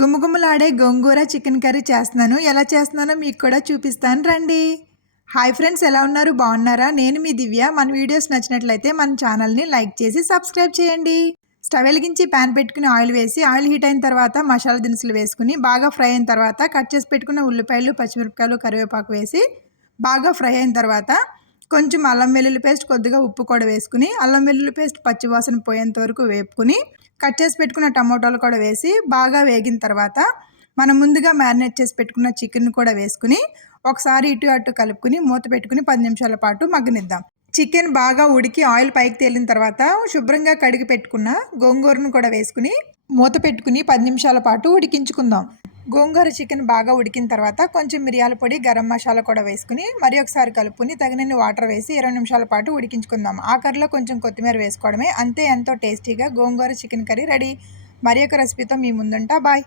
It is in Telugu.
గుమగుమలాడే గోంగూర చికెన్ కర్రీ చేస్తున్నాను. ఎలా చేస్తున్నానో మీకు కూడా చూపిస్తాను రండి. హాయ్ ఫ్రెండ్స్, ఎలా ఉన్నారు? బాగున్నారా? నేను మీ దివ్య. మన వీడియోస్ నచ్చినట్లయితే మన ఛానల్ని లైక్ చేసి సబ్స్క్రైబ్ చేయండి. స్టవ్ వెలిగించి ప్యాన్ పెట్టుకుని ఆయిల్ వేసి ఆయిల్ హీట్ అయిన తర్వాత మసాలా దినుసులు వేసుకుని బాగా ఫ్రై అయిన తర్వాత కట్ చేసి పెట్టుకున్న ఉల్లిపాయలు, పచ్చిమిరపకాయలు, కరివేపాకు వేసి బాగా ఫ్రై అయిన తర్వాత కొంచెం అల్లం వెల్లుల్లి పేస్ట్, కొద్దిగా ఉప్పు కూడా వేసుకుని అల్లం వెల్లుల్లి పేస్ట్ పచ్చివాసన పోయేంత వరకు వేపుకుని కట్ చేసి పెట్టుకున్న టమోటాలు కూడా వేసి బాగా వేగిన తర్వాత మనం ముందుగా మ్యారినేట్ చేసి పెట్టుకున్న చికెన్ కూడా వేసుకుని ఒకసారి ఇటు అటు కలుపుకుని మూత పెట్టుకుని 10 నిమిషాల పాటు మగ్గనిద్దాం. చికెన్ బాగా ఉడికి ఆయిల్ పైకి తేలిన తర్వాత శుభ్రంగా కడిగి పెట్టుకున్న గోంగూరను కూడా వేసుకుని మూత పెట్టుకుని 10 నిమిషాల పాటు ఉడికించుకుందాం. గోంగూర చికెన్ బాగా ఉడికిన తర్వాత కొంచెం మిరియాల పొడి, గరం మసాలా కూడా వేసుకుని మరి ఒకసారి కలుపుకుని తగినన్ని వాటర్ వేసి 20 నిమిషాల పాటు ఉడికించుకుందాం. ఆ కర్రీలో కొంచెం కొత్తిమీర వేసుకోవడమే. అంతే, ఎంతో టేస్టీగా గోంగూర చికెన్ కర్రీ రెడీ. మరి ఒక రెసిపీతో మీ ముందుంటా. బాయ్.